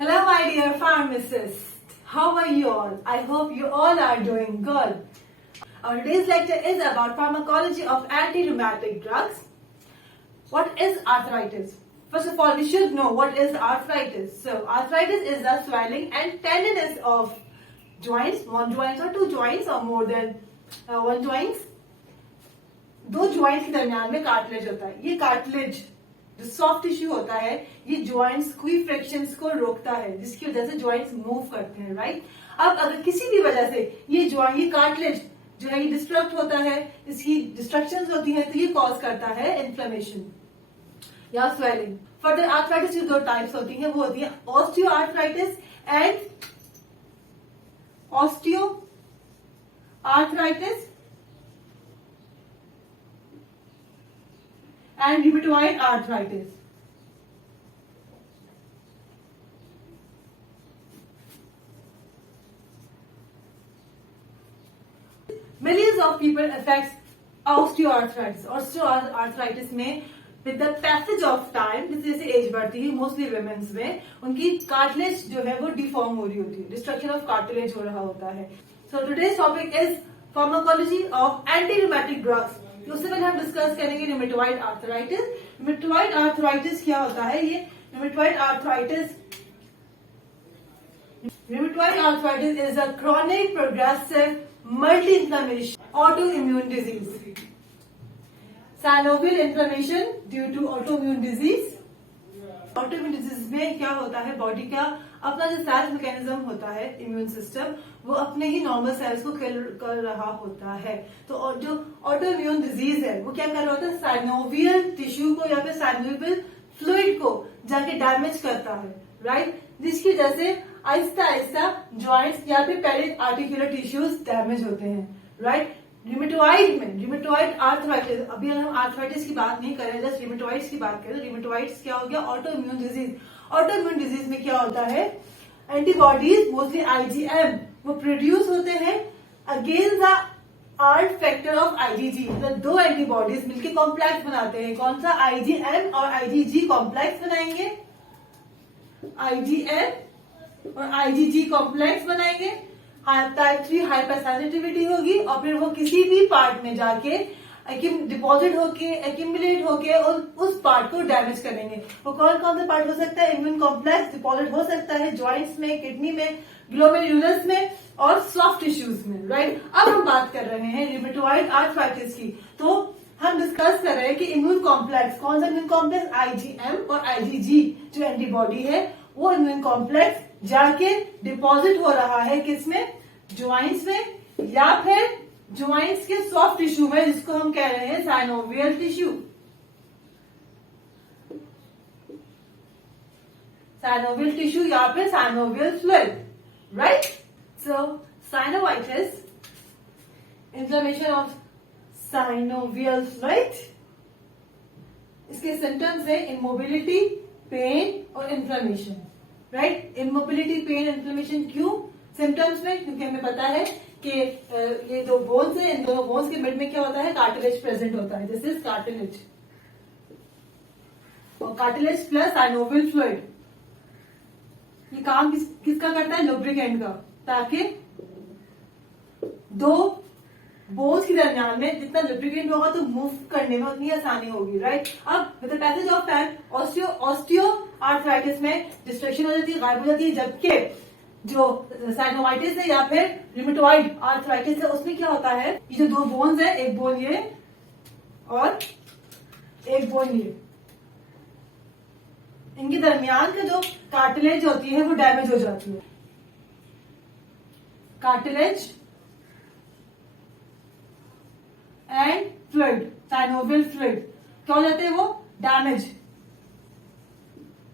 Hello, my dear pharmacists. How are you all? I hope you all are doing good. Our today's lecture is about pharmacology of anti-rheumatic drugs. What is arthritis? First of all, we should know what is arthritis. So, arthritis is the swelling and tenderness of joints, one joint or two joints or more than one joints. दो joints के दरमियान में cartilage होता है. ये cartilage जो soft tissue होता है ये जॉइंट्स की फ्रिक्शंस को रोकता है जिसकी वजह से जॉइंट्स मूव करते हैं, राइट. अब अगर किसी भी वजह से ये कार्टिलेज जो है ये डिस्ट्रक्ट होता है, इसकी डिस्ट्रक्शंस होती है तो ये कॉज करता है इन्फ्लेमेशन या स्वेलिंग. फर्दर आर्थराइटिस की दो टाइप्स होती हैं, वो होती है osteo arthritis and osteo arthritis and rheumatoid arthritis. Millions of people affects osteoarthritis. Osteoarthritis में with the passage of time, जैसे एज बढ़ती है मोस्टली वुमेन्स में उनकी कार्टिलेज जो है वो डिफॉर्म हो रही होती है, डिस्ट्रक्शन ऑफ कार्टिलेज हो रहा होता है. So today's topic is pharmacology of anti rheumatic drugs. उससे पहले हम डिस्कस करेंगे रूमेटॉइड आर्थराइटिस. रूमेटॉइड आर्थराइटिस क्या होता है? ये rheumatoid arthritis is a chronic progressive multi inflammation auto immune disease. Synovial inflammation due to auto immune disease. Auto immune disease में क्या होता है, बॉडी का अपना जो सेल्स मैकेनिज्म होता है इम्यून सिस्टम वो अपने ही नॉर्मल सेल्स को किल कर रहा होता है. तो जो ऑटो इम्यून डिजीज है वो क्या कर रहा होता है, साइनोवियल टिश्यू को या फिर साइनोवियल फ्लूइड को जाके डैमेज करता है, राइट. जिसकी वजह से आहिस्ता आहिस्ता ज्वाइंट्स या फिर पहले आर्टिकुलर टिश्यूज डैमेज होते हैं, राइट. रूमेटॉइड आर्थराइटिस, अभी हम आर्थराइटिस की बात नहीं कर रहे, जस्ट रूमेटॉइड्स की बात करें. रूमेटॉइड्स क्या हो गया, auto immune disease. Auto immune disease में क्या होता है, एंटीबॉडीज मोस्टली आईजीएम वो प्रोड्यूस होते हैं against the art factor of IgG. मतलब दो एंटीबॉडीज मिलकर कॉम्प्लेक्स बनाते हैं. कौन सा, आईजीएम और आईजीजी कॉम्प्लेक्स बनाएंगे. आईजीएम और आईजीजी कॉम्प्लेक्स बनाएंगे. टाइप 3 हाइपर सेंसिटिविटी होगी और फिर वो किसी भी पार्ट में जाके डिपॉजिट होके एक्यूमुलेट होके और उस पार्ट को डैमेज करेंगे. वो कौन कौन सा पार्ट हो सकता है, इम्यून कॉम्प्लेक्स डिपॉजिट हो सकता है ज्वाइंट्स में, किडनी में, ग्लोमेरुलस में और सॉफ्ट टिश्यूज में, राइट. अब हम बात कर रहे हैं रूमेटॉइड आर्थराइटिस की. तो हम डिस्कस कर रहे हैं कि इम्यून कॉम्प्लेक्स, कौन सा इम्यून कॉम्प्लेक्स, आईजीएम और आईजीजी जो एंटीबॉडी है वो इम्यून कॉम्प्लेक्स जाके डिपॉजिट हो रहा है किसमें, ज्वाइंट्स में या फिर ज्वाइंट्स के सॉफ्ट टिश्यू में जिसको हम कह रहे हैं साइनोवियल टिश्यू. साइनोवियल टिश्यू या फिर synovial fluid, right. So synovitis, inflammation of synovial fluid. इसके सिम्टम्स है इमोबिलिटी, पेन और inflammation, right. Immobility, pain, inflammation क्यों सिम्टम्स में, क्योंकि हमें पता है कि ये दो बोन्स है, इन दोनों बोन्स के मिड में क्या होता है, कार्टिलेज प्रेजेंट होता है. दिस इज कार्टिलेज और कार्टिलेज प्लस साइनोवियल फ्लूइड. ये काम किसका करता है, लुब्रिकेंट का, ताकि दो बोन्स के दरमियान में जितना लुब्रिकेंट होगा तो मूव करने में उतनी आसानी होगी, राइट. अब with the passage of time osteo arthritis में डिस्ट्रक्शन हो जाती है, गायब हो जाती है. जबकि जो साइनोवाइटिस है या फिर रूमेटॉइड आर्थराइटिस है उसमें क्या होता है, ये जो दो बोन्स है, एक बोन ये और एक बोन ये, इनके दरमियान का जो कार्टिलेज होती है वो डैमेज हो जाती है. Cartilage and fluid, synovial fluid क्या हो जाते हैं, वो डैमेज.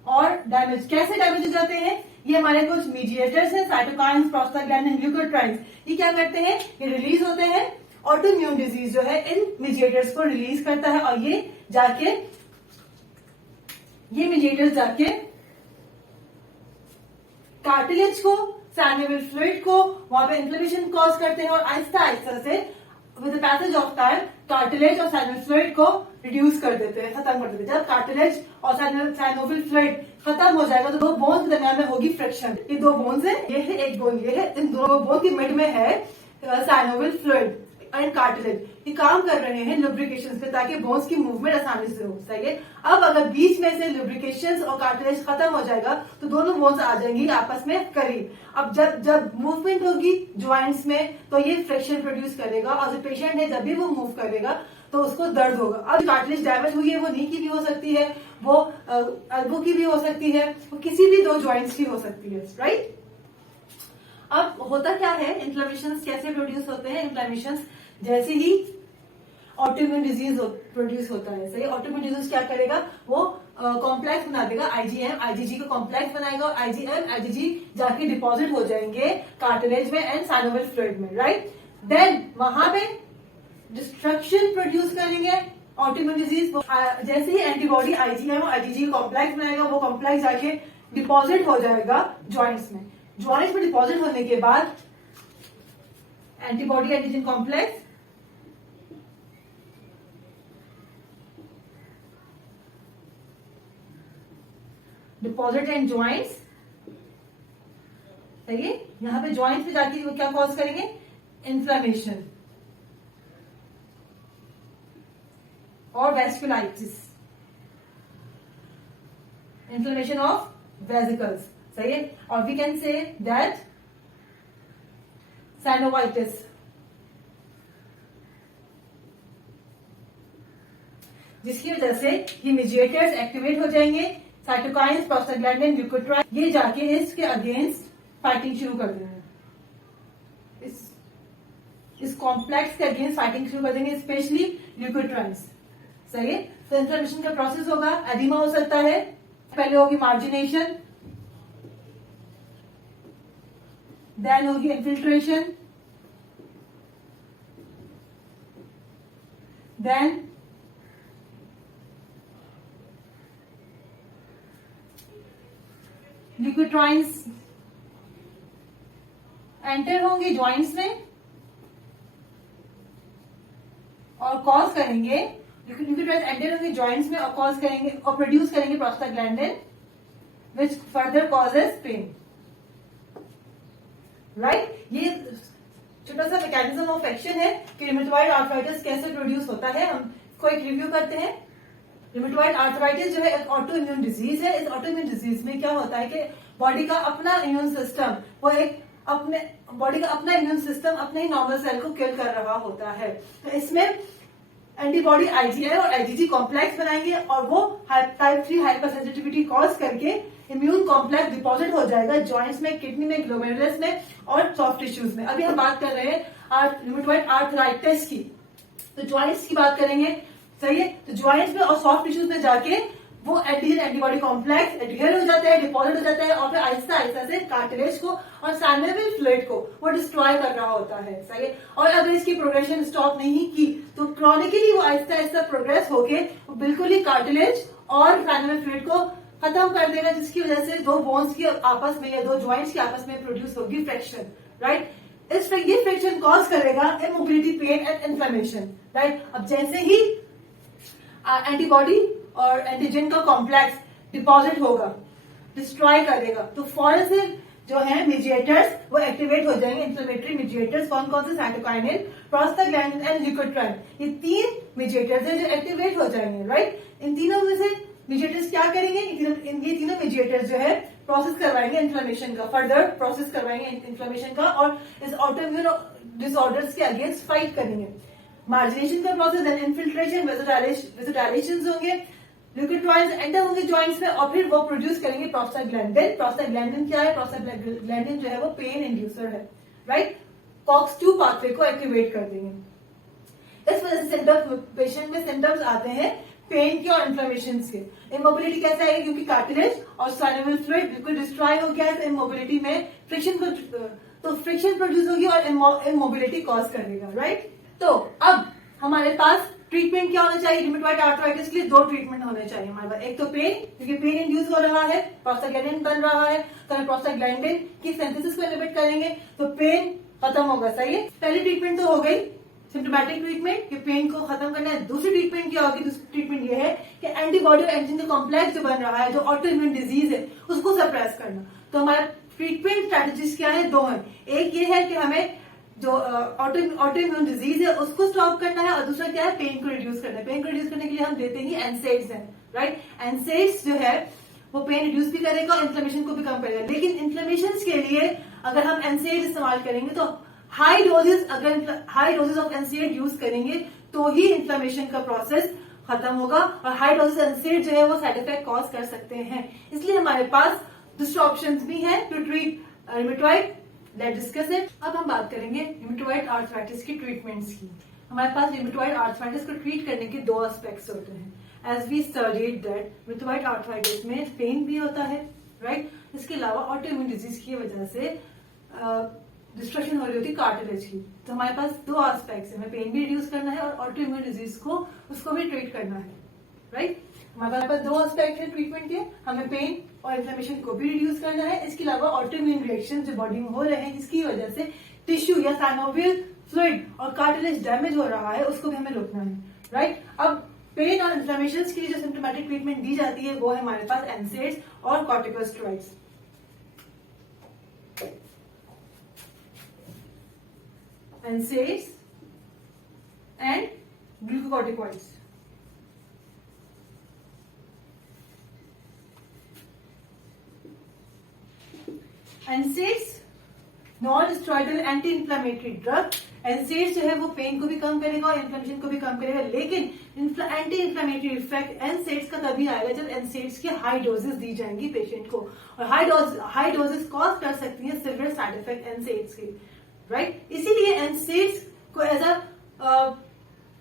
और डैमेज कैसे डैमेज हो जाते हैं, ये हमारे कुछ मीडिएटर्स हैं, साइटोकाइन्स, प्रोस्टाग्लैंडिन, ग्लूकोट्राइन्स. ये क्या करते हैं, ये रिलीज होते हैं. ऑटो इम्यून डिजीज जो है इन मीडिएटर्स को रिलीज करता है और ये मीडिएटर्स जाके कार्टिलेज को, साइनोवियल फ्लूइड को वहां पे इन्फ्लेमेशन कॉज करते हैं और आहिस्ता आहिस्ता से with the passage of time cartilage और साइनोवियल फ्लूइड को रिड्यूस कर देते हैं, खत्म कर देते हैं। जब कार्टिलेज और साइनोवियल फ्लूइड खत्म हो जाएगा तो दो बोन्स के दरमियान में होगी फ्रिक्शन। ये दो बोन्स है, ये है एक बोन, ये है, इन दोनों बोन की मिड में है साइनोवियल फ्लूइड एंड कार्टिलेज। ये काम कर रहे हैं लुब्रिकेशन पे ताकि बोन्स की मूवमेंट आसानी से हो। सही है। अब अगर बीच में से लुब्रिकेशन और कार्टिलेज खत्म हो जाएगा तो दोनों बोन्स आ जाएंगी आपस में करीब। अब जब मूवमेंट होगी ज्वाइंट्स में तो ये फ्रिक्शन प्रोड्यूस करेगा और जो पेशेंट है जब भी वो मूव करेगा तो उसको दर्द होगा। अब कार्टिलेज डैमेज हुई है वो नी की भी हो सकती है, वो एल्बो की भी हो सकती है, वो किसी भी दो ज्वाइंट्स की हो सकती है। राइट। अब होता क्या है, इन्फ्लेमेशन कैसे प्रोड्यूस होते हैं? इन्फ्लेमेशन जैसे ही ऑटोइम्यून डिजीज प्रोड्यूस होता है। सही। ऑटोइम्यून डिजीज क्या करेगा, वो कॉम्प्लेक्स बना देगा, आईजीएम आईजीजी का कॉम्प्लेक्स बनाएगा और आईजीएम आईजीजी जाके डिपॉजिट हो जाएंगे कार्टिलेज में एंड साइनोवियल फ्लूइड में। राइट। देन वहां पे डिस्ट्रक्शन प्रोड्यूस करेंगे ऑटोइम्यून डिजीज। जैसे ही एंटीबॉडी आईजीएम और आईजीजी कॉम्प्लेक्स बनाएगा, वो कॉम्प्लेक्स जाके डिपॉजिट हो जाएगा ज्वाइंट्स में। ज्वाइंट्स में डिपॉजिट होने के बाद antibody antigen complex deposit in joints. सही है। यहां पे ज्वाइंट्स पे जाके वो क्या कॉज करेंगे, इन्फ्लेमेशन और वेस्कुलाइटिस, इन्फ्लेमेशन ऑफ वेसिकल्स। सही है। और we can say that synovitis, जिसकी वजह से ये मीडिएटर्स एक्टिवेट हो जाएंगे, साइटोकाइन्स, प्रोस्टाग्लैंडिन, ल्यूकोट्राइन, ये जाके इसके अगेंस्ट फाइटिंग शुरू कर देंगे, इस कॉम्प्लेक्स के अगेंस्ट फाइटिंग शुरू कर देंगे, स्पेशली ल्यूकोट्राइन्स। सही है। तो इन्फ्लेमेशन का प्रोसेस होगा, एडिमा हो सकता है, पहले होगी मार्जिनेशन, देन होगी इन्फिल्ट्रेशन, देन ल्यूकोट्राइन्स एंटर होंगे ज्वाइंट्स में और कॉज करेंगे, ल्यूकोट्राइन्स एंटर होंगे ज्वाइंट्स में और कॉज करेंगे और प्रोड्यूस करेंगे prostaglandin which further causes pain. Right. ये छोटा सा मैकेनिज्म ऑफ एक्शन है कि रूमेटॉइड आर्थराइटिस कैसे प्रोड्यूस होता है। हम इसको एक रिव्यू करते हैं। रूमेटॉइड आर्थराइटिस जो है एक ऑटो इम्यून डिजीज है। इस ऑटो इम्यून डिजीज में क्या होता है कि बॉडी का अपना इम्यून सिस्टम, वो एक अपने बॉडी का अपना इम्यून सिस्टम अपने ही नॉर्मल सेल को किल कर रहा होता है। तो इसमें एंटीबॉडी आईजीआई और आईजीजी कॉम्प्लेक्स बनाएंगे और वो टाइप 3 हाइपर सेंसिटिविटी कॉज करके इम्यून कॉम्प्लेक्स डिपॉजिट हो जाएगा ज्वाइंट्स में, किडनी में, ग्लोमेरुलस में और सॉफ्ट टिश्यूज में। अभी हम बात कर रहे हैं रूमेटॉइड आर्थराइटिस की, तो ज्वाइंट्स की बात करेंगे। सही है। तो ज्वाइंट्स में और सॉफ्ट टिश्यूज में जाके वो एंटीजन एंटीबॉडी कॉम्प्लेक्स एडहेर हो जाता है, डिपॉजिट हो जाता है और फिर आहिस्ता आहिस्ता से कार्टिलेज को और साइनोवियल फ्लूइड को वो डिस्ट्रॉय कर रहा होता है। सही है। और अगर इसकी प्रोग्रेशन स्टॉप नहीं की तो क्रॉनिकली वो आहिस्ता आहिस्ता प्रोग्रेस होके वो बिल्कुल ही कार्टिलेज और साइनोवियल फ्लूइड को खत्म कर देगा, जिसकी वजह से दो बोन्स की आपस में या दो ज्वाइंट्स की आपस में प्रोड्यूस होगी फ्रिक्शन। राइट। ये फ्रिक्शन कॉज करेगा immobility, pain and inflammation. Right. अब जैसे ही एंटीबॉडी और एंटीजन का कॉम्प्लेक्स डिपॉजिट होगा, डिस्ट्रॉय करेगा, तो फौरन से जो है मीडिएटर्स वो एक्टिवेट हो जाएंगे, इन्फ्लेमेटरी मीडिएटर्स। कौन कौन से? Cytokinin, prostaglandin and leukotriene. ये 3 मीडिएटर्स हैं जो एक्टिवेट हो जाएंगे। राइट। इन तीनों में से मीडिएटर्स क्या करेंगे? ये तीनों मीडिएटर्स जो है प्रोसेस करवाएंगे इन्फ्लेमेशन का, फर्दर प्रोसेस करवाएंगे इन्फ्लेमेशन का और इस ऑटोइम्यून डिसऑर्डर्स के अगेंस्ट फाइट करेंगे। मार्जिनेशन का प्रोसेस, देन इन्फिल्ट्रेशन, वेसोडाइलेशंस होंगे, ल्यूकोट्राइन्स एंटर होंगे ज्वाइंट्स में और फिर वो प्रोड्यूस करेंगे प्रोस्टाग्लैंडिन। प्रोस्टाग्लैंडिन क्या है? प्रोस्टाग्लैंडिन जो है वो पेन इंड्यूसर है। राइट। कॉक्स-2 पाथवे को एक्टिवेट कर देंगे। इस वजह से पेशेंट में सिम्टम्स आते हैं पेन के और इन्फ्लेमेशन के। इमोबिलिटी कैसे आएगी? क्योंकि कार्टिलेज और साइनोवियल फ्लूइड बिल्कुल डिस्ट्रॉय हो गया है, तो इमोबिलिटी में फ्रिक्शन प्रोड्यूस होगी और इमोबिलिटी कॉज करेगा। राइट। तो अब हमारे पास ट्रीटमेंट क्या होना चाहिए? रूमेटॉइड आर्थराइटिस के लिए 2 ट्रीटमेंट होने चाहिए हमारे पास। एक तो पेन, क्योंकि पेन इंड्यूस हो रहा है, प्रोस्टाग्लैंडिन बन रहा है, तो हम प्रोस्टाग्लैंडिन की सिंथेसिस को इनहिबिट करेंगे तो पेन खत्म होगा। सही है। पहली ट्रीटमेंट तो हो गई सिम्टोमेटिक ट्रीटमेंट कि पेन को खत्म करना है। दूसरी ट्रीटमेंट क्या होगी? दूसरी ट्रीटमेंट ये है कि एंटीबॉडी और एंटीजन कॉम्प्लेक्स जो बन रहा है, जो ऑटो इम्यून डिजीज है, उसको सप्रेस करना। तो हमारा ट्रीटमेंट स्ट्रेटेजीज क्या है? दो है। एक ये है कि हमें जो ऑटो इम्यून डिजीज है उसको स्टॉप करना है, और दूसरा क्या है? पेन को रिड्यूस करना है। पेन को रिड्यूस करने के लिए हम देते ही एनसेड्स है, राइट। एनसेड्स जो है वो पेन रिड्यूस भी करेगा और इन्फ्लेमेशन को भी कम करेगा। लेकिन इन्फ्लेमेशन के लिए अगर हम एनसेड इस्तेमाल करेंगे तो हाई डोजेस ऑफ एनसेड यूज करेंगे तो ही इन्फ्लेमेशन का प्रोसेस खत्म होगा, और हाई डोजेस एनसेड जो है वो साइड इफेक्ट कॉज कर सकते हैं। इसलिए हमारे पास दूसरे ऑप्शन भी है to treat rheumatoid. Let's discuss it. अब हम बात करेंगे रूमेटॉइड आर्थराइटिस की ट्रीटमेंट्स की। हमारे पास रूमेटॉइड आर्थराइटिस को ट्रीट करने के दो एस्पेक्ट्स होते हैं। As we studied that rheumatoid arthritis में पेन भी होता है, राइट। इसके अलावा ऑटो इम्यून डिजीज की वजह से डिस्ट्रक्शन हो रही होती है कार्टिलेज की। तो हमारे पास दो एस्पेक्ट्स है, हमें पेन भी रिड्यूस करना है और ऑटो इम्यून डिजीज को उसको भी ट्रीट करना है, राइट। हमारे पास दो एस्पेक्ट है ट्रीटमेंट के, हमें पेन और इन्फ्लेमेशन को भी रिड्यूस करना है। इसके अलावा ऑटो इम्यून रिएक्शन जो बॉडी में हो रहे हैं जिसकी वजह से टिश्यू या साइनोवियल फ्लूइड और कार्टिलेज डैमेज हो रहा है, उसको भी हमें रोकना है, राइट। अब पेन और इन्फ्लेमेशन के लिए जो सिम्टोमेटिक ट्रीटमेंट दी जाती है वो है हमारे पास एनसेड्स और corticosteroids. NSAIDs and glucocorticoids. NSAIDs non steroidal anti inflammatory drug. NSAIDs जो है वो पेन को भी कम करेगा और इन्फ्लेमेशन को भी कम करेगा, लेकिन एंटी इंफ्लेमेटरी इफेक्ट NSAIDs का तभी आएगा जब NSAIDs की हाई डोजेस दी जाएंगी पेशेंट को, और हाई डोजेस कॉज कर सकती है सिवियर साइड इफेक्ट NSAIDs की, राइट। इसीलिए NSAIDs को as a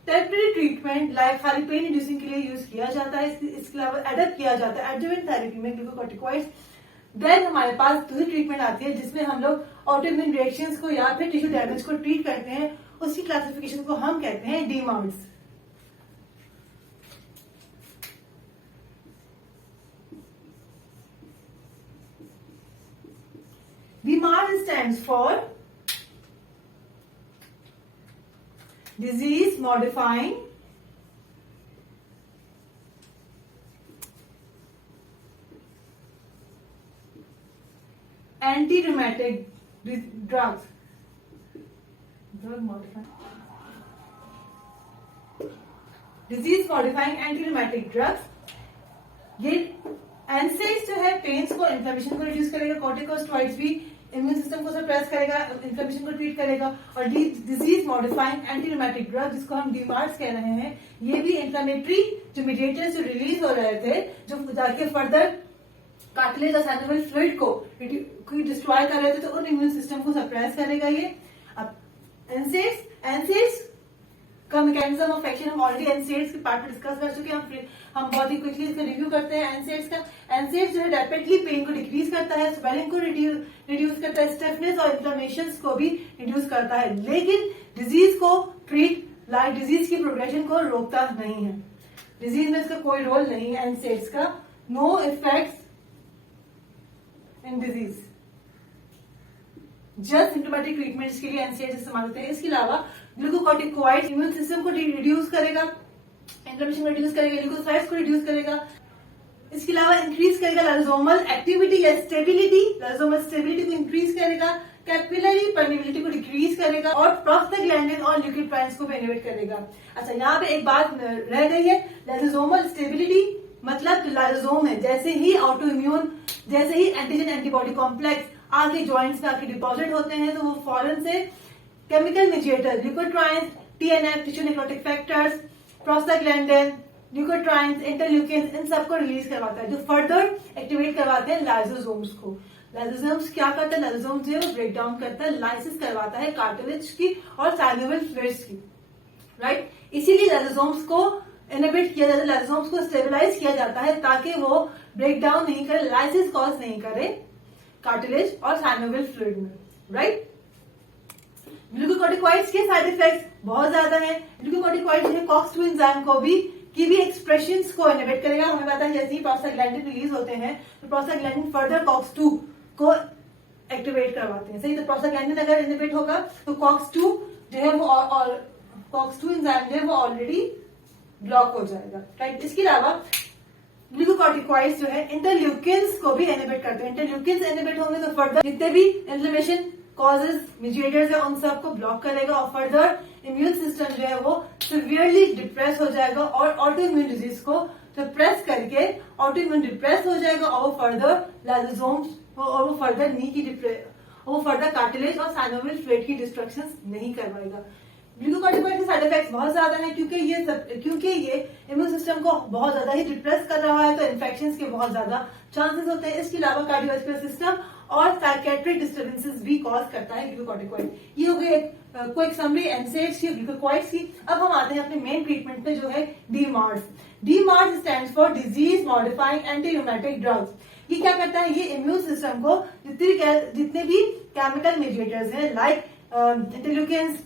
temporary treatment like खाली पेन रिड्यूसिंग के लिए यूज किया जाता है। इसके अलावा एडप्ट किया जाता है एडजुवेंट थेरेपी में ग्लूकोकॉर्टिकॉइड्स। देन हमारे पास दूसरी ट्रीटमेंट आती है जिसमें हम लोग ऑटो इम्यून रिएक्शंस को या फिर टिश्यू डैमेज को ट्रीट करते हैं। उसकी क्लासिफिकेशन को हम कहते हैं डीमार्ड्स। DMARD stands for disease modifying anti-rheumatic drugs. Disease modifying anti-rheumatic drugs. ये NSAIDs जो है पेन्स को, इन्फ्लेमेशन को रिड्यूस करेगा, कॉर्टिकोस्टेरॉइड्स भी इम्यून सिस्टम को सप्रेस करेगा, इन्फ्लेमेशन को ट्रीट करेगा, और disease modifying anti rheumatic drug जिसको हम डीमार्ड्स कह रहे हैं, ये भी इन्फ्लेमेटरी जो मीडिएटर्स जो रिलीज हो रहे थे जो जाके फर्दर कार्टिलेज और साइनोवियल फ्लूइड को डिस्ट्रॉय कर रहे थे, तो उन इम्यून सिस्टम को सप्रेस करेगा ये। अब NSAIDs का मैकेनिज्म ऑफ एक्शन हम ऑलरेडी NSAIDs के पार्ट में डिस्कस कर चुके हैं। हम बहुत ही क्विकली इसका रिव्यू करते हैं। NSAIDs का NSAIDs जो है रैपिडली पेन को डिक्रीज करता है, स्वेलिंग को रिड्यूस करता है, स्टिफनेस और इन्फ्लेमेशन को भी रिड्यूस करता है, लेकिन डिजीज को डिजीज की प्रोग्रेशन को रोकता नहीं है। डिजीज में इसका कोई रोल नहीं है NSAIDs का। No effects in disease, just symptomatic treatments के लिए NSAIDs इस्तेमाल होते हैं। इसके अलावा ग्लूकोकॉर्टिकॉइड इम्यून सिस्टम को रिड्यूस करेगा, इन्फ्लेमेशन को रिड्यूस करेगा, ल्यूकोसाइट्स को रिड्यूस करेगा। इसके अलावा इंक्रीज करेगा लाइसोसोमल एक्टिविटी या स्टेबिलिटी, लाइसोसोमल स्टेबिलिटी को इंक्रीज करेगा, कैपिलरी परमिबिलिटी को डिक्रीज करेगा, और प्रोस्टाग्लैंडिन और ल्यूकोट्राइन्स को भी इनहिबिट करेगा। अच्छा, यहाँ पे एक बात रह गई है, लाइसोसोमल स्टेबिलिटी मतलब जो लाइसोसोम है, जैसे ही ऑटो इम्यून, जैसे ही एंटीजन एंटीबॉडी कॉम्प्लेक्स आगे ज्वाइंट्स में आके डिपॉजिट होते हैं, तो वो फौरन से chemical mediator leukotrienes, TNF tissue necrotic factors, prostaglandin, leukotrienes, interleukins, इन सबको रिलीज करवाता है, जो फर्दर एक्टिवेट करवाते हैं लाइसोसोम्स को। लाइसोसोम्स क्या करता है? लाइसोसोम्स जो है ब्रेक डाउन करता है, लाइसिस करवाता है कार्टिलेज की और साइनोवियल फ्लूइड्स की, राइट। इसीलिए लाइसोसोम्स को इनहिबिट किया जाता है, लाइसोसोम्स को स्टेबलाइज किया जाता है ताकि वो ब्रेक डाउन नहीं करे, लाइसिस कॉज नहीं करे कार्टिलेज और साइनोवियल फ्लूइड में, राइट। ग्लूकोकॉर्टिकॉइड्स के साइड इफेक्ट्स बहुत ज्यादा हैं। ग्लूकोकॉर्टिकॉइड जो है COX-2 एंजाइम को भी की भी एक्सप्रेशंस को इनहिबिट करेगा। हमें पता है जैसे ही प्रोस्टाग्लैंडिन रिलीज होते हैं तो प्रोस्टाग्लैंडिन फर्दर COX-2 को एक्टिवेट करवाते हैं, सही। तो प्रोस्टाग्लैंडिन अगर इनहिबिट होगा तो COX-2 जो है वो और COX-2 एंजाइम जो है वो ऑलरेडी ब्लॉक हो जाएगा, राइट। इसके अलावा ग्लूकोकॉर्टिकॉइड्स जो है इंटरल्यूकिन्स को भी इनहिबिट करते हैं। इंटरल्यूकिन्स इनहिबिट होंगे तो फर्दर जितने भी इन्फ्लेमेशन कॉजेज मीडिएटर्स है उन सबको ब्लॉक करेगा और फर्दर इम्यून सिस्टम जो है वो सिवियरली डिप्रेस हो जाएगा और ऑटो इम्यून डिजीज को सप्रेस करके ऑटो इम्यून डिप्रेस हो जाएगा और वो फर्दर लाइसोसोम्स और वो फर्दर नी की वो फर्दर कार्टिलेज और साइनोवियल फ्लूइड की डिस्ट्रक्शन नहीं करवाएगा। ग्लूकोकॉर्टिकॉइड के साइड इफेक्ट्स बहुत ज्यादा हैं क्योंकि ये इम्यून सिस्टम को बहुत ज्यादा ही डिप्रेस कर रहा है तो इन्फेक्शंस के बहुत ज्यादा चांसेस होते हैं। इसके अलावा कार्डियोवास्कुलर सिस्टम और साइकेट्रिक डिस्टर्बेंसेस भी कॉज करता है ग्लूकोकॉर्टिकॉइड। ये हो गई क्विक समरी एनसेड्स की ग्लूकोकॉइड्स की। अब हम आते हैं अपने मेन ट्रीटमेंट में जो है DMARDs. DMARDs stands for disease modifying anti rheumatic drugs. ये क्या करता है, ये इम्यून सिस्टम को जितने भी केमिकल मीडिएटर्स हैं like interleukins,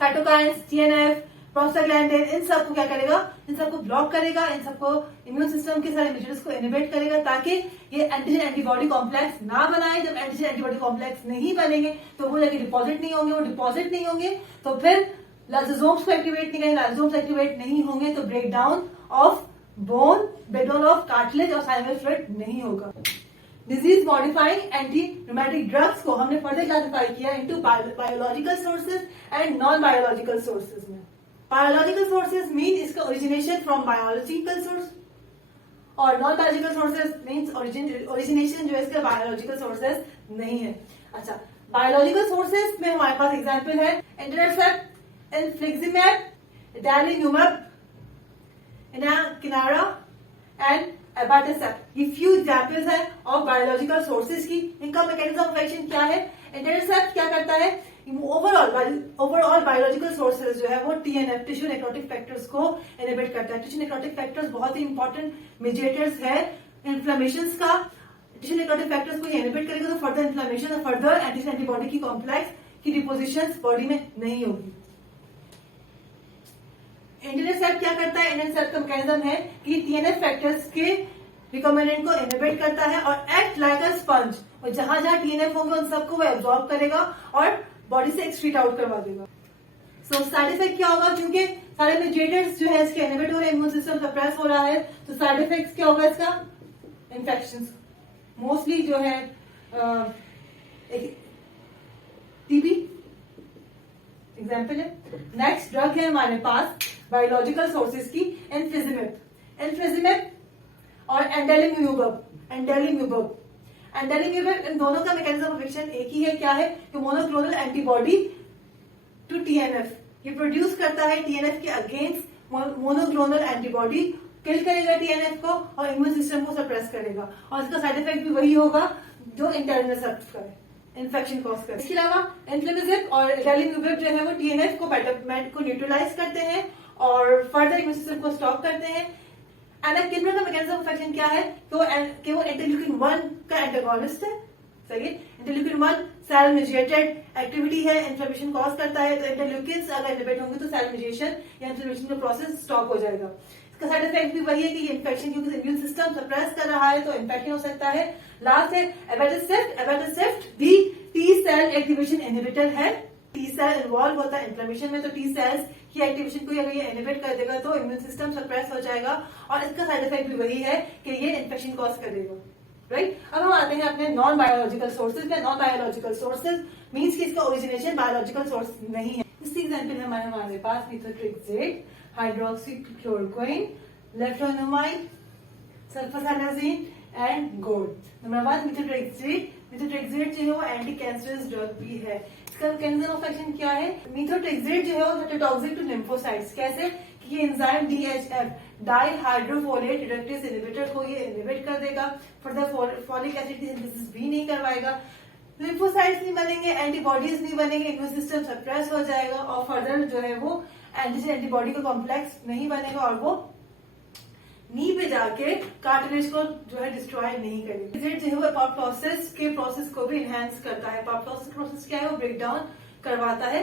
cytokines, TNF, prostaglandin, इन सबको क्या करेगा, इन सबको ब्लॉक करेगा, इन सबको इम्यून सिस्टम के सारे मीडिएटर्स को इनहिबिट करेगा ताकि ये एंटीजन एंटीबॉडी कॉम्प्लेक्स ना बनाए। जब एंटीजन एंटीबॉडी कॉम्प्लेक्स नहीं बनेंगे तो वो जाके डिपॉजिट नहीं होंगे, वो डिपॉजिट नहीं होंगे तो फिर लाइसोसोम्स को एक्टिवेट नहीं करेंगे, लाइसोसोम्स एक्टिवेट नहीं होंगे तो break down of bone, break down of cartilage और साइनोवियल फ्लूइड नहीं होगा। Disease modifying anti rheumatic drugs को हमने फर्दर क्लासिफाई किया into biological sources and non biological sources में। बायोलॉजिकल सोर्सेज मीन इसका ओरिजिनेशन फ्रॉम बायोलॉजिकल सोर्स और non biological sources means origination जो है इसका बायोलॉजिकल सोर्सेज नहीं है। अच्छा, बायोलॉजिकल सोर्सेज में हमारे पास एग्जाम्पल है एंटेरिसेप्ट, इन्फ्लिक्सिमैब, इडालीनुमैब, इनाकिनारा एंड एबाटेसेप्ट। ये फ्यू एग्जाम्पल्स हैं ऑफ बायोलॉजिकल सोर्सेज की। इनका मैकेनिज्म ऑफ एक्शन क्या है? एंटेरिसेप्ट क्या करता है, ओवरऑल बायोलॉजिकल सोर्सेज जो है वो TNF टिश्यू नेक्रोटिक फैक्टर्स को इनहिबिट करता है। टिश्यू नेक्रोटिक फैक्टर्स बहुत ही इंपॉर्टेंट मीडिएटर्स है इन्फ्लेमेशन का। टिश्यू नेक्रोटिक फैक्टर्स को इनहिबिट करेगा तो फर्दर इन्फ्लेमेशन और फर्दर एंटीजन एंटीबॉडी की कॉम्प्लेक्स की डिपोजिशन बॉडी में नहीं होगी। एंटेरिसेप्ट क्या करता है? एंटेरिसेप्ट का मैकेनिज्म है कि TNF फैक्टर्स के रिकॉम्बिनेंट को इनहिबिट करता है और एक्ट लाइक अ स्पंज, और जहां जहां TNF होंगे उन सबको वो एब्जॉर्ब करेगा और बॉडी से एक्सक्रीट आउट करवा देगा। सो साइड इफेक्ट क्या होगा? क्योंकि सारे मीडिएटर्स जो है इसके इनहिबिट हो रहे हैं, इम्यून सिस्टम सप्रेस हो रहा है, तो साइड इफेक्ट्स क्या होगा इसका? इन्फेक्शन मोस्टली जो है TB एग्जाम्पल है। नेक्स्ट ड्रग है हमारे पास बायोलॉजिकल सोर्सेज की एन्फ्लिजिमेब और एंडेलीम्यूबब। इन दोनों का मैकेनिज्म ऑफ एक्शन एक ही है। क्या है कि मोनोक्लोनल एंटीबॉडी टू TNF, ये प्रोड्यूस करता है TNF के अगेंस्ट मोनोक्लोनल एंटीबॉडी, किल करेगा TNF को और इम्यून सिस्टम को सप्रेस करेगा और इसका साइड इफेक्ट भी वही होगा जो इंटरनेसेप्ट करे, इन्फेक्शन कॉज करे। इसके अलावा इन्फ्लिजिमेब और एडेलीम्यूबब जो है वो TNF को न्यूट्रलाइज करते हैं और फर्दर इम्यून सिस्टम को स्टॉप करते हैं। एनाकिन्रा का मैकेनिज्म ऑफ एक्शन क्या है कि वो इंटरल्यूकिन 1 का एंटागोनिस्ट है। सही है, इंटरल्यूकिन 1 सेल मीडिएटेड एक्टिविटी है, इन्फ्लेमेशन कॉज करता है, तो इंटरल्यूकिन्स अगर इनहिबिट होंगे तो सेल मीडिएशन या इन्फ्लेमेशन का प्रोसेस स्टॉप हो जाएगा। इसका साइड इफेक्ट भी वही है कि ये इन्फेक्शन, क्योंकि इम्यून सिस्टम सप्रेस कर रहा है तो इन्फेक्शन हो सकता है। लास्ट है एबाटेसेप्ट भी टी सेल एक्टिवेशन इनहिबिटर है। टी सेल इन्वॉल्व होता है इन्फ्लेमेशन में, तो टी सेल्स की एक्टिवेशन को अगर ये इनहिबिट कर देगा तो इम्यून सिस्टम सप्रेस हो जाएगा और इसका साइड इफेक्ट भी वही है कि ये इन्फेक्शन कॉज करेगा, राइट। अब हम आते हैं अपने नॉन बायोलॉजिकल सोर्सेज में। नॉन बायोलॉजिकल सोर्सेज मीन्स कि इसका ओरिजिनेशन बायोलॉजिकल सोर्स नहीं है। इसकी एग्जाम्पल है हमारे पास methotrexate, hydroxychloroquine, लेफ्लोनोमाइड, सल्फासालाजीन and gold. Number 1 methotrexate जो है वो एंटी कैंसरस ड्रग भी है। इसका मैकेनिज्म ऑफ एक्शन क्या है? मिथोट्रेक्सेट जो है वो साइटोटॉक्सिक टू लिम्फोसाइट्स। कैसे कि ये एंजाइम DHF डाइहाइड्रोफोलेट रिडक्टेज इनहिबिटर को ये इनहिबिट कर देगा, फर्दर फॉलिक एसिड की सिंथेसिस भी नहीं करवाएगा, लिम्फोसाइट्स नहीं बनेंगे, एंटीबॉडीज नहीं बनेंगे, इम्यून सिस्टम सप्रेस हो जाएगा और फर्दर जो है वो एंटीजन एंटीबॉडी का कॉम्प्लेक्स नहीं बनेगा और वो नी पे जाके कार्टिलेज को जो है डिस्ट्रॉय नहीं करेगी। जो है एपोप्टोसिस के प्रोसेस को भी इनहेंस करता है। एपोप्टोसिस प्रोसेस क्या है? वो ब्रेक डाउन करवाता है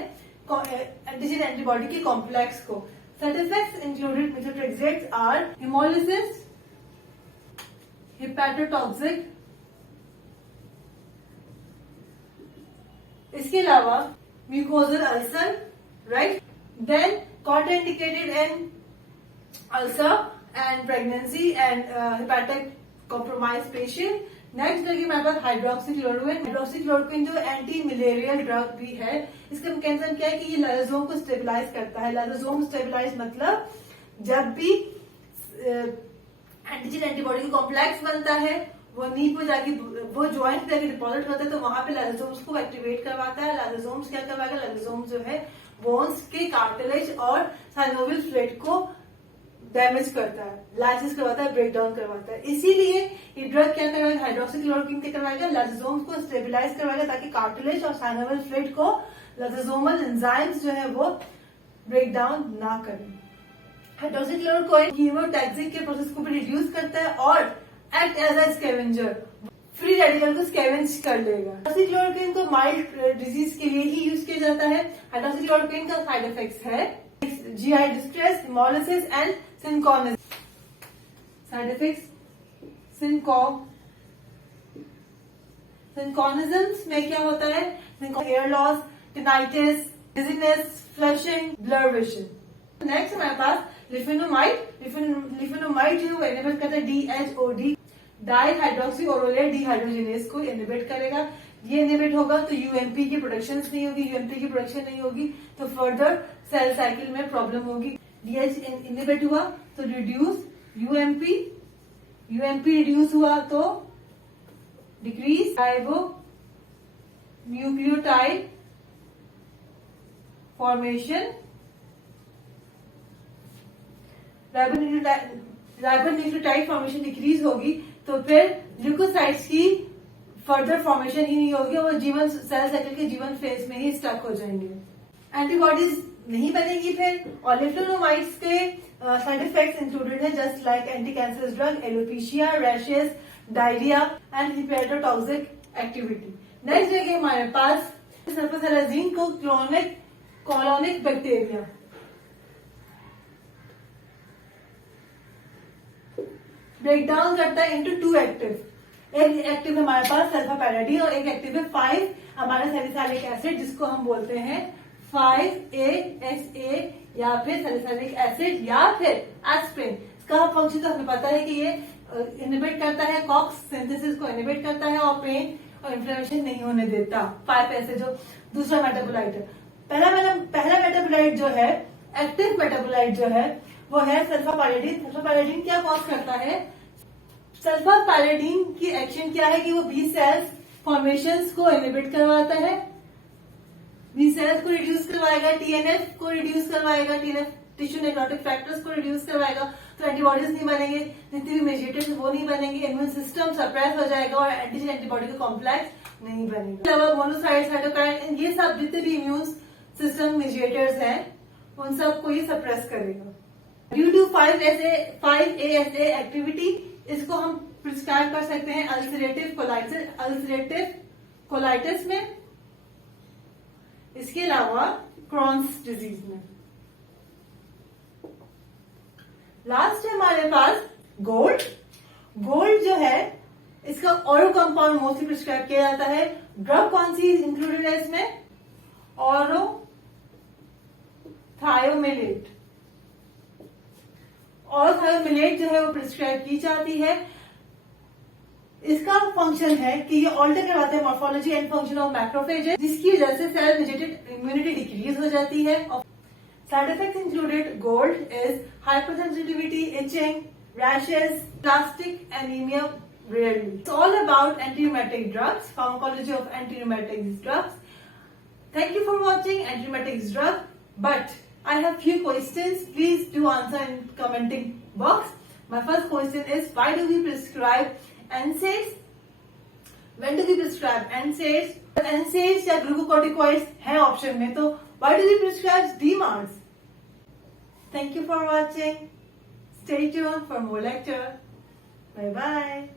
एंटीजन एंटीबॉडी के कॉम्प्लेक्स को। Side effects included methotrexate are haemolysis, hepatotoxic, इसके अलावा mucosal ulcer, right, Then contraindicated in ulcer and pregnancy and hepatic compromised patient. Next drug हमारे पास हाइड्रोक्सीक्लोरोक्विन। हाइड्रोक्सीक्लोरोक्विन जो एंटी मलेरियल ड्रग भी है, इसका मैकेनिज्म क्या है कि ये लाइसोसोम को स्टेबलाइज करता है। लाइसोसोम स्टेबलाइज मतलब जब भी एंटीजन एंटीबॉडी का कॉम्प्लेक्स बनता है, वो नी पे जाके वो ज्वाइंट पे जाके डिपॉजिट होता है, तो वहां पे लाइसोसोम्स को एक्टिवेट करवाता है। लाइसोसोम्स क्या करवाएगा? लाइसोसोम्स जो है बोन्स के कार्टिलेज और साइनोवियल फ्लूइड को डैमेज करता है, लाइसिस करवाता है, ब्रेक डाउन करवाता है। इसीलिए ये ड्रग क्या करवाएगा? हाइड्रोक्सीक्लोरोक्विन क्या करवाएगा? लाइसोसोम्स को स्टेबलाइज करवाएगा ताकि कार्टिलेज और साइनोवियल फ्लूइड को लाइसोसोमल एंजाइम्स जो है वो ब्रेक डाउन ना करें। हाइड्रोक्सीक्लोरोक्विन कीमोटैक्सिक के प्रोसेस को भी रिड्यूस करता है और act as a scavenger, free radical को स्कैवेंज कर लेगा। हाइड्रोक्सीक्लोरोक्विन को माइल्ड डिजीज के लिए ही यूज किया जाता है। हाइड्रोक्सीक्लोरोक्विन का साइड इफेक्ट्स है GI distress, haemolysis and cinchonism. Side effects cinchonism में क्या होता है? Hair loss, tinnitus, dizziness, flushing, blur vision. Next हमारे पास लिफेनोमाइड। लिफेनोमाइड जो इनहिबिट करता है DHOD, डाइहाइड्रोक्सी ओरोलेट डिहाइड्रोजिनेज को इनहिबिट करेगा। ये इनहिबिट होगा तो यूएमपी की प्रोडक्शन नहीं होगी, यूएमपी की प्रोडक्शन नहीं होगी तो फर्दर सेल साइकिल में प्रॉब्लम होगी। DH इनहिबिट हुआ तो रिड्यूस यूएमपी, यूएमपी रिड्यूस हुआ तो decrease ribo nucleotide formation. Ribonucleotide formation decrease होगी तो फिर ल्यूकोसाइट्स की फर्दर फॉर्मेशन ही नहीं होगी, वो जीवन सेल साइकिल के जीवन फेज में ही स्टक हो जाएंगे। एंटीबॉडीज नहीं बनेगी फिर। और लिफ्लोनोमाइड्स के साइड इफेक्ट्स इंक्लूडेड है just like anti cancer drug, alopecia, rashes, diarrhoea and hepatotoxic activity. Next जगह हमारे पास सल्फासालाजीन को कॉलोनिक बैक्टीरिया ब्रेक डाउन करता है इनटू 2 एक्टिव। एक एक्टिव हमारे पास सल्फापैराडीन और एक एक्टिव है 5 हमारा सैलिसाइलिक एसिड, जिसको हम बोलते हैं 5-ASA या फिर सैलिसाइलिक एसिड या फिर एस्प्रिन। इसका फंक्शन तो हमें पता है कि ये इनहिबिट करता है कॉक्स सिंथेसिस को इनहिबिट करता है और पेन और इन्फ्लेमेशन नहीं होने देता। 5-ASA जो दूसरा मेटाबोलाइट है। पहला मेटाबोलाइट जो है एक्टिव मेटाबोलाइट जो है वो है सल्फापैराडीन। सल्फापैराडीन क्या कॉज करता है? सल्फापैराडीन की एक्शन क्या है कि वो बी सेल्स फॉर्मेशंस को इनहिबिट करवाता है, बी सेल्स को रिड्यूस करवाएगा, TNF को रिड्यूस करवाएगा, TNF टिश्यू नेक्रोटिक फैक्टर्स को रिड्यूस करवाएगा, तो एंटीबॉडीज नहीं बनेंगे, जितने भी मेडिएटर्स वो नहीं बनेंगे, इम्यून सिस्टम सप्रेस हो जाएगा और एंटीजन एंटीबॉडी का कॉम्प्लेक्स नहीं बनेगा। मोनोसाइट, साइटोकाइन, ये सब जितने भी इम्यून सिस्टम मेडिएटर्स हैं उन सबको ये सप्रेस करेगा। ड्यू टू 5-ASA एक्टिविटी इसको हम प्रिस्क्राइब कर सकते हैं अल्सरेटिव कोलाइटिस में, इसके अलावा क्रॉन्स डिजीज में। लास्ट है हमारे पास गोल्ड। गोल्ड जो है इसका ऑरो कंपाउंड मोस्टली प्रिस्क्राइब किया जाता है। ड्रग कौन सी इंक्लूडेड है इसमें? ऑरो थायोमेलेट। और थायोमेलेट जो है वो प्रिस्क्राइब की जाती है। इसका फंक्शन है कि ये ऑल्टर करवाते हैं morphology and function of macrophages, जिसकी वजह से सेल मेडिएटेड इम्यूनिटी डिक्रीज हो जाती है। Side effects included gold is hypersensitivity, itching, rashes, plastic anaemia rarely. It's all about anti-rheumatic drugs, pharmacology of anti-rheumatic drugs. Thank you for watching anti-rheumatic drug. But I have few questions. Please do answer in commenting box. My first question is, why do we prescribe NSAIDs? When do we prescribe NSAIDs? NSAIDs या glucocorticoids है option में, तो why do we prescribe DMARDs? Thank you for watching. Stay tuned for more lecture. Bye bye.